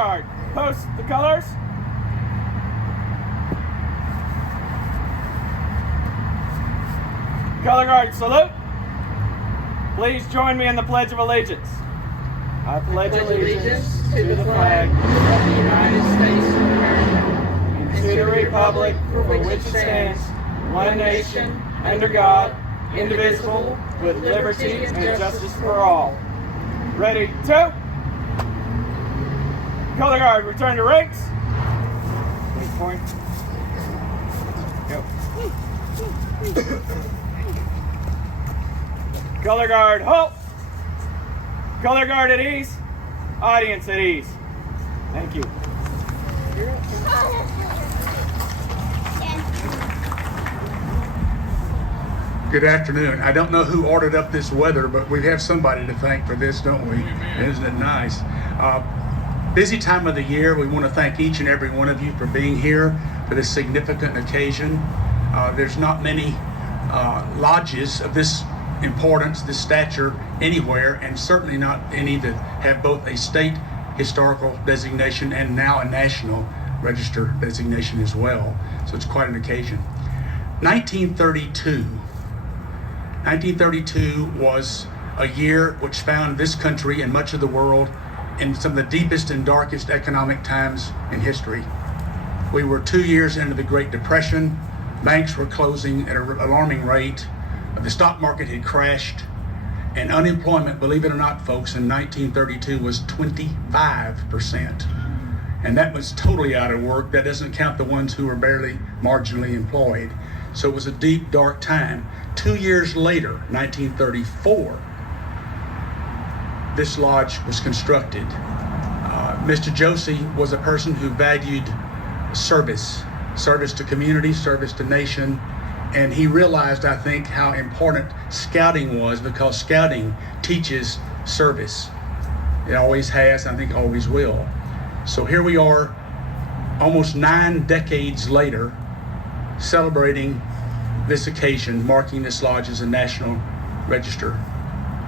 guard, post the colors. Color guard, salute. Please join me in the Pledge of Allegiance. I pledge allegiance to the flag of the United States of America and to the republic for which it stands, one nation, under God, indivisible, with liberty and justice for all. Ready, two. Color guard, return to ranks. Please point. Go. Color guard, halt. Color guard at ease. Audience at ease. Thank you. Good afternoon. I don't know who ordered up this weather, but we have somebody to thank for this, don't we? Isn't it nice? Busy time of the year. We want to thank each and every one of you for being here for this significant occasion. There's not many lodges of this importance, this stature anywhere, and certainly not any that have both a state historical designation and now a national register designation as well. So it's quite an occasion. 1932 was a year which found this country and much of the world in some of the deepest and darkest economic times in history. We were 2 years into the Great Depression. Banks were closing at an alarming rate. The stock market had crashed, and unemployment, believe it or not, folks, in 1932 was 25%. And that was totally out of work. That doesn't count the ones who were barely marginally employed. So it was a deep, dark time. 2 years later, 1934, this lodge was constructed. Mr. Josey was a person who valued service to community, service to nation, and he realized, I think, how important scouting was, because scouting teaches service. It always has, I think always will. So here we are, almost 9 decades later, celebrating this occasion, marking this lodge as a National Register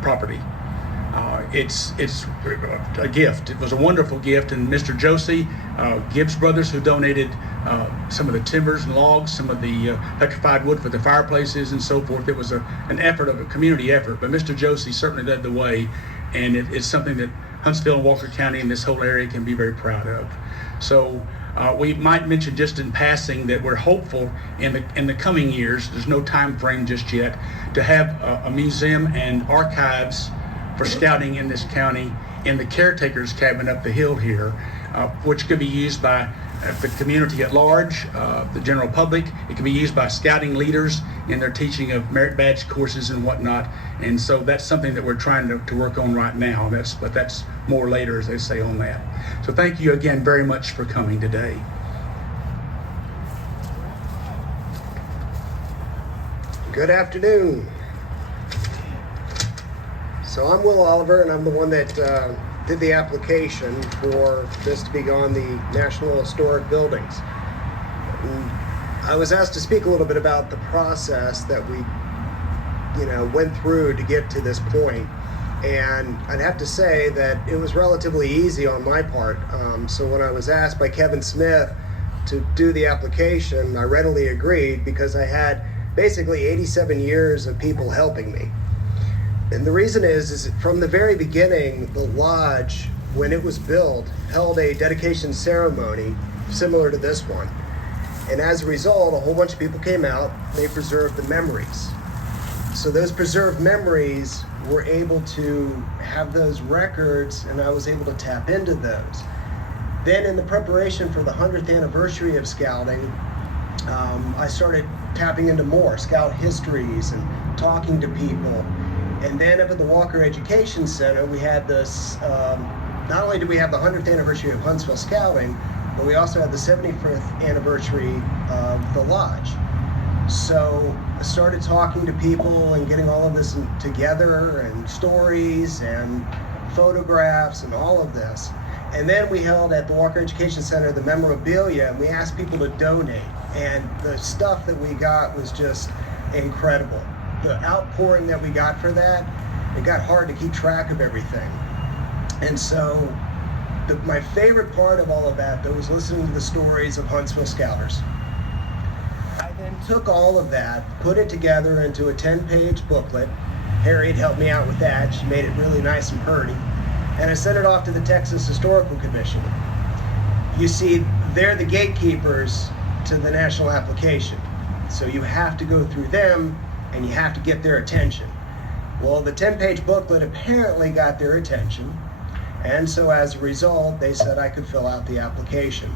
property. It's a gift. It was a wonderful gift, and Mr. Josey, Gibbs Brothers, who donated some of the timbers and logs, some of the petrified wood for the fireplaces and so forth. It was an effort of a community effort, but Mr. Josey certainly led the way, and it's something that Huntsville and Walker County and this whole area can be very proud of. So we might mention just in passing that we're hopeful in the coming years, there's no time frame just yet, to have a museum and archives for scouting in this county in the caretaker's cabin up the hill here, which could be used by the community at large, the general public. It can be used by scouting leaders in their teaching of merit badge courses and whatnot. And so that's something that we're trying to work on right now. But that's more later, as they say, on that. So thank you again very much for coming today. Good afternoon. So I'm Will Oliver, and I'm the one that did the application for this to be on the National Historic Buildings. And I was asked to speak a little bit about the process that we, went through to get to this point. And I'd have to say that it was relatively easy on my part. So when I was asked by Kevin Smith to do the application, I readily agreed, because I had basically 87 years of people helping me. And the reason is from the very beginning, the lodge, when it was built, held a dedication ceremony similar to this one. And as a result, a whole bunch of people came out, they preserved the memories. So those preserved memories were able to have those records, and I was able to tap into those. Then in the preparation for the 100th anniversary of scouting, I started tapping into more scout histories and talking to people. And then up at the Walker Education Center, we had this, not only did we have the 100th anniversary of Huntsville Scouting, but we also had the 75th anniversary of the lodge. So I started talking to people and getting all of this together, and stories and photographs and all of this. And then we held at the Walker Education Center the memorabilia, and we asked people to donate. And the stuff that we got was just incredible. The outpouring that we got for that, it got hard to keep track of everything. And so My favorite part of all of that, though, was listening to the stories of Huntsville Scouters. I then took all of that, put it together into a 10-page booklet. Harriet helped me out with that. She made it really nice and pretty. And I sent it off to the Texas Historical Commission. You see, they're the gatekeepers to the national application. So you have to go through them, and you have to get their attention. Well, the 10-page booklet apparently got their attention. And so as a result, they said I could fill out the application,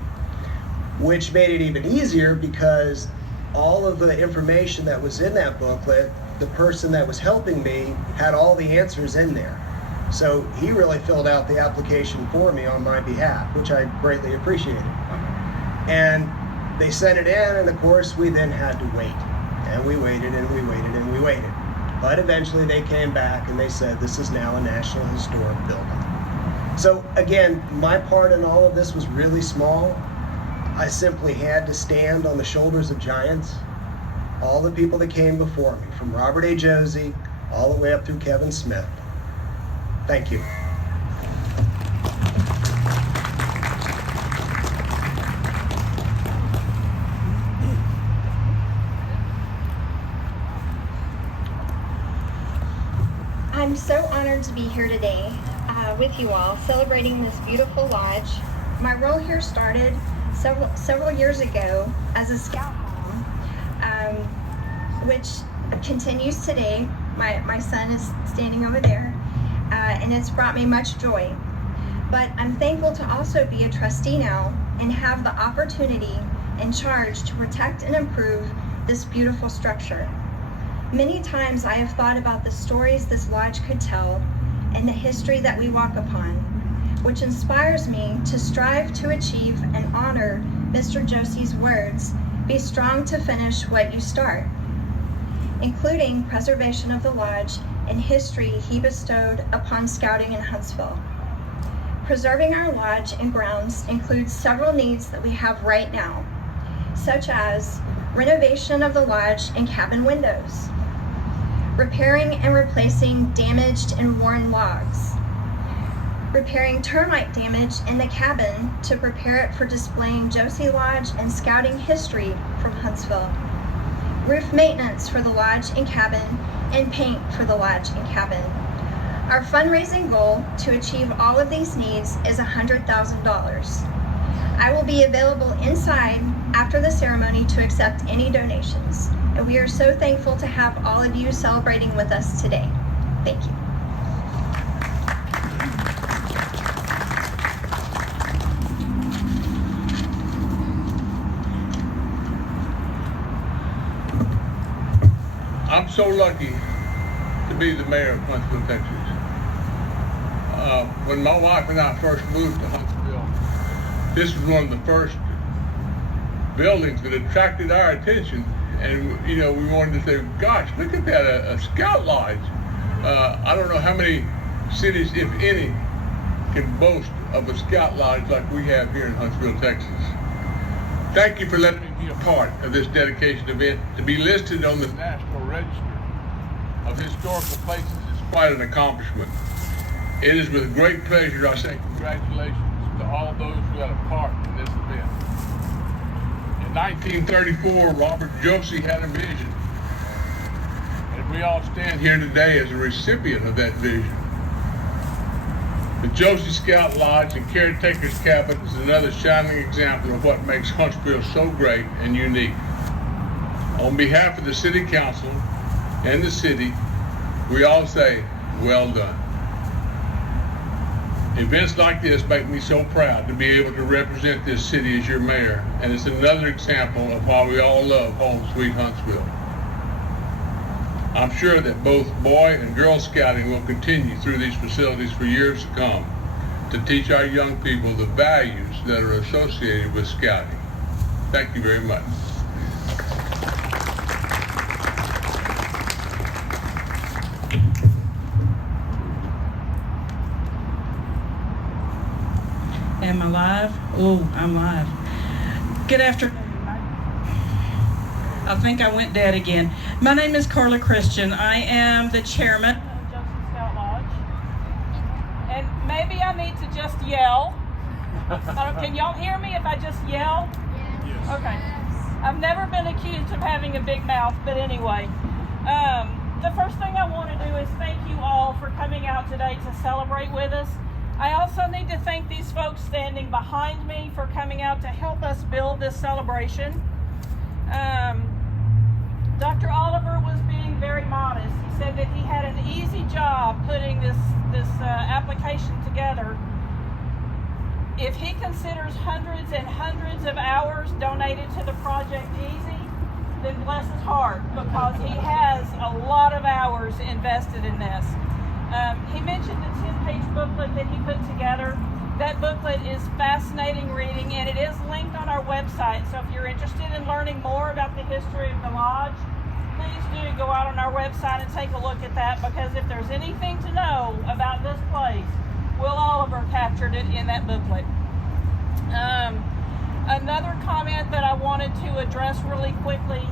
which made it even easier because all of the information that was in that booklet, the person that was helping me had all the answers in there. So he really filled out the application for me on my behalf, which I greatly appreciated. And they sent it in, and of course we then had to wait. And we waited and we waited and we waited. But eventually they came back and they said this is now a National Historic Building. So again, my part in all of this was really small. I simply had to stand on the shoulders of giants. All the people that came before me, from Robert A. Josey all the way up through Kevin Smith. Thank you. I'm so honored to be here today with you all, celebrating this beautiful lodge. My role here started several years ago as a scout mom, which continues today. My son is standing over there, and it's brought me much joy. But I'm thankful to also be a trustee now and have the opportunity and charge to protect and improve this beautiful structure. Many times I have thought about the stories this lodge could tell and the history that we walk upon, which inspires me to strive to achieve and honor Mr. Josey's words, "Be strong to finish what you start," including preservation of the lodge and history he bestowed upon scouting in Huntsville. Preserving our lodge and grounds includes several needs that we have right now, such as renovation of the lodge and cabin windows, repairing and replacing damaged and worn logs, repairing termite damage in the cabin to prepare it for displaying Josey Lodge and scouting history from Huntsville, roof maintenance for the lodge and cabin, and paint for the lodge and cabin. Our fundraising goal to achieve all of these needs is $100,000. I will be available inside after the ceremony to accept any donations, and we are so thankful to have all of you celebrating with us today. Thank you. I'm so lucky to be the mayor of Huntsville, Texas. When my wife and I first moved to Huntsville, this was one of the first buildings that attracted our attention, and we wanted to say, gosh, look at that, a scout lodge. I don't know how many cities, if any, can boast of a scout lodge like we have here in Huntsville, Texas. Thank you for letting me be a part of this dedication event. To be listed on the National Register of Historical Places is quite an accomplishment. It is with great pleasure I say congratulations to all those who had a part in this event. In 1934, Robert Josey had a vision, and we all stand here today as a recipient of that vision. The Josey Scout Lodge and Caretaker's Cabin is another shining example of what makes Huntsville so great and unique. On behalf of the City Council and the city, we all say, well done. Events like this make me so proud to be able to represent this city as your mayor, and it's another example of why we all love home sweet Huntsville. I'm sure that both boy and girl scouting will continue through these facilities for years to come to teach our young people the values that are associated with scouting. Thank you very much. Am I live? Oh, I'm live. Good afternoon. I think I went dead again. My name is Karla Christian. I am the chairman of Josey Scout Lodge. And maybe I need to just yell Can y'all hear me if I just yell? Yes. Okay. I've never been accused of having a big mouth, but anyway. The first thing I want to do is thank you all for coming out today to celebrate with us. I also need to thank these folks standing behind me for coming out to help us build this celebration. Dr. Oliver was being very modest. He said that he had an easy job putting this application together. If he considers hundreds and hundreds of hours donated to the project easy, then bless his heart, because he has a lot of hours invested in this. He mentioned the 10-page booklet that he put together. That booklet is fascinating reading, and it is linked on our website. So if you're interested in learning more about the history of the lodge, please do go out on our website and take a look at that, because if there's anything to know about this place, Will Oliver captured it in that booklet. Another comment that I wanted to address really quickly,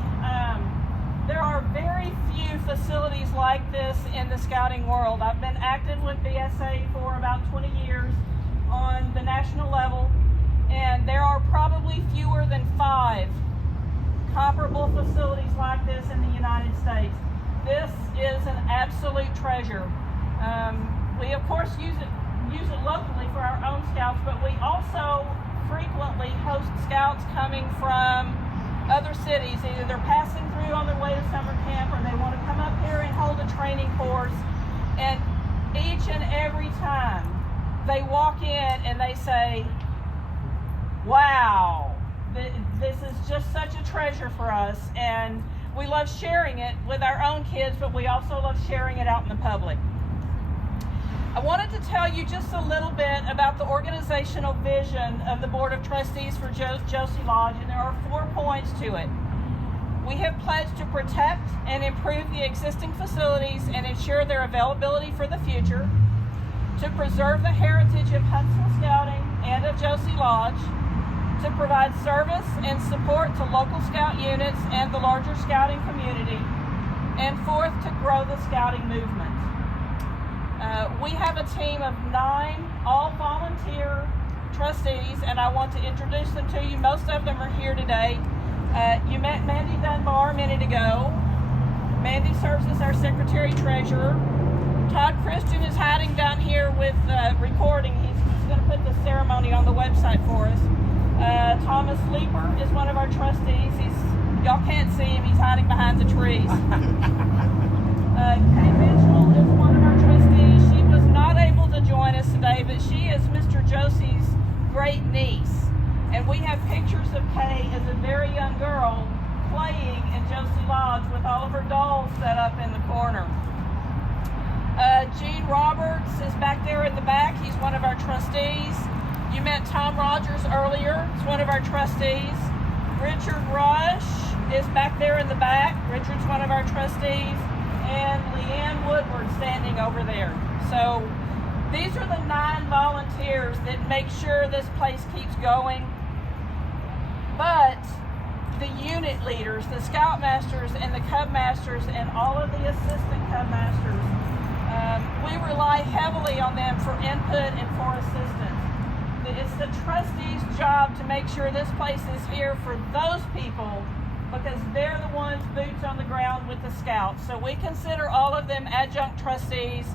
there are very few facilities like this in the scouting world. I've been active with BSA for about 20 years on the national level, and there are probably fewer than 5 comparable facilities like this in the United States. This is an absolute treasure. We of course use it locally for our own scouts, but we also frequently host scouts coming from other cities. Either they're passing through on their way to summer camp, or they want to come up here and hold a training course. And each and every time they walk in and they say, wow, this is just such a treasure for us. And we love sharing it with our own kids, but we also love sharing it out in the public. I wanted to tell you just a little bit about the organizational vision of the Board of Trustees for Josey Lodge, and there are 4 points to it. We have pledged to protect and improve the existing facilities and ensure their availability for the future, to preserve the heritage of Huntsville Scouting and of Josey Lodge, to provide service and support to local scout units and the larger scouting community, and 4th, to grow the scouting movement. We have a team of 9 all-volunteer trustees, and I want to introduce them to you. Most of them are here today. You met Mandy Dunbar a minute ago. Mandy serves as our secretary-treasurer. Todd Christian is hiding down here with recording. He's going to put the ceremony on the website for us. Thomas Leeper is one of our trustees. Y'all can't see him. He's hiding behind the trees. Kay Mitchell is one of our trustees. She was not able to join us today, but she is Mr. Josey's great niece. And we have pictures of Kay as a very young girl playing in Josey Lodge with all of her dolls set up in the corner. Gene Roberts is back there in the back. He's one of our trustees. You met Tom Rogers earlier. He's one of our trustees. Richard Rush is back there in the back. Richard's one of our trustees. And Leanne Woodward standing over there. So these are the 9 volunteers that make sure this place keeps going. But the unit leaders, the scoutmasters and the cub masters and all of the assistant cub masters, we rely heavily on them for input and for assistance. It's the trustees' job to make sure this place is here for those people, because they're the ones boots on the ground with the scouts. So we consider all of them adjunct trustees,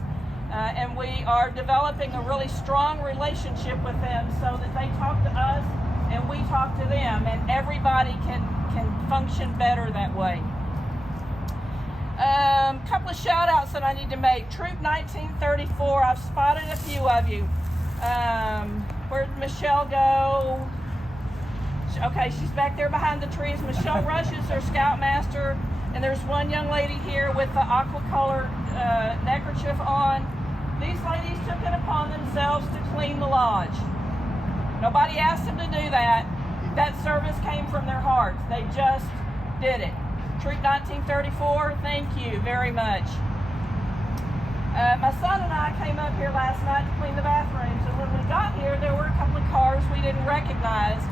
and we are developing a really strong relationship with them so that they talk to us and we talk to them, and everybody can function better that way. Couple of shout outs that I need to make. Troop 1934, I've spotted a few of you. Where'd Michelle go? Okay, she's back there behind the trees. Michelle Rush is their scoutmaster, and there's one young lady here with the aqua-colored neckerchief on. These ladies took it upon themselves to clean the lodge. Nobody asked them to do that. That service came from their hearts. They just did it. Troop 1934, thank you very much. My son and I came up here last night to clean the bathrooms, and when we got here, there were a couple of cars we didn't recognize,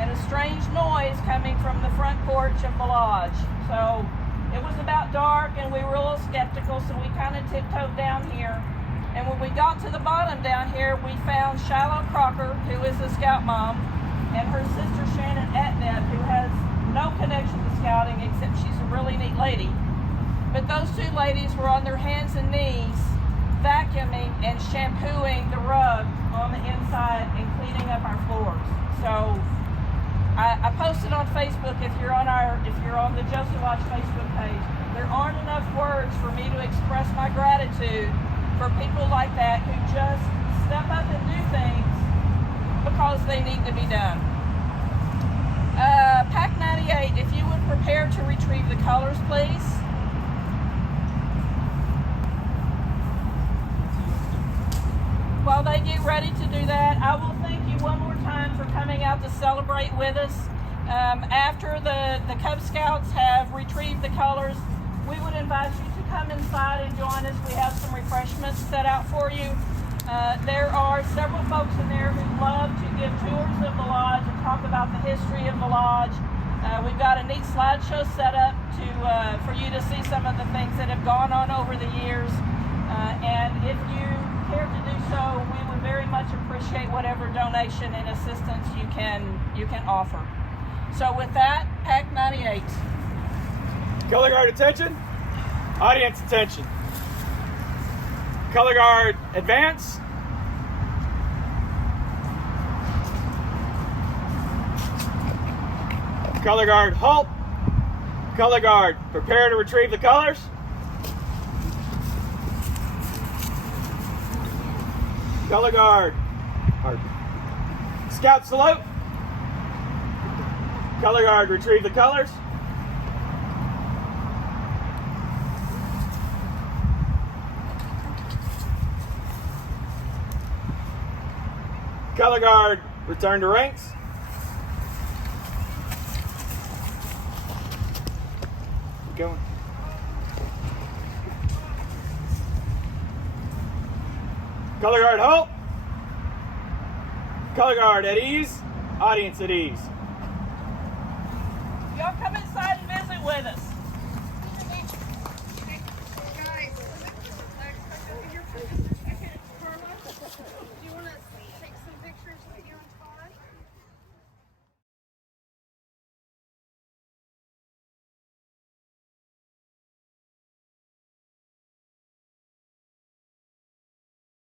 and a strange noise coming from the front porch of the lodge. So it was about dark, and we were a little skeptical, so we kind of tiptoed down here. And when we got to the bottom down here, we found Shiloh Crocker, who is a Scout mom, and her sister Shannon Atnett, who has no connection to Scouting except she's a really neat lady. But those two ladies were on their hands and knees vacuuming and shampooing the rug on the inside and cleaning up our floors. So I posted on Facebook, if you're on the Josey Lodge Facebook page, there aren't enough words for me to express my gratitude for people like that who just step up and do things because they need to be done. Pack 98, if you would prepare to retrieve the colors, please. While they get ready to do that, I will thank you one more time for coming out to celebrate with us. After the Cub Scouts have retrieved the colors, we would invite you to come inside and join us. We have some refreshments set out for you. There are several folks in there who love to give tours of the lodge and talk about the history of the lodge. We've got a neat slideshow set up for you to see some of the things that have gone on over the years. And if you care to do so, we would very much appreciate whatever donation and assistance you can offer. So with that, Pack 98. Color guard attention. Audience attention. Color guard advance. Color guard halt. Color guard prepare to retrieve the colors. Color guard scout salute. Color guard retrieve the colors. Color guard return to ranks. Keep going. Color guard halt. Color guard at ease. Audience at ease. Y'all come inside and visit with us.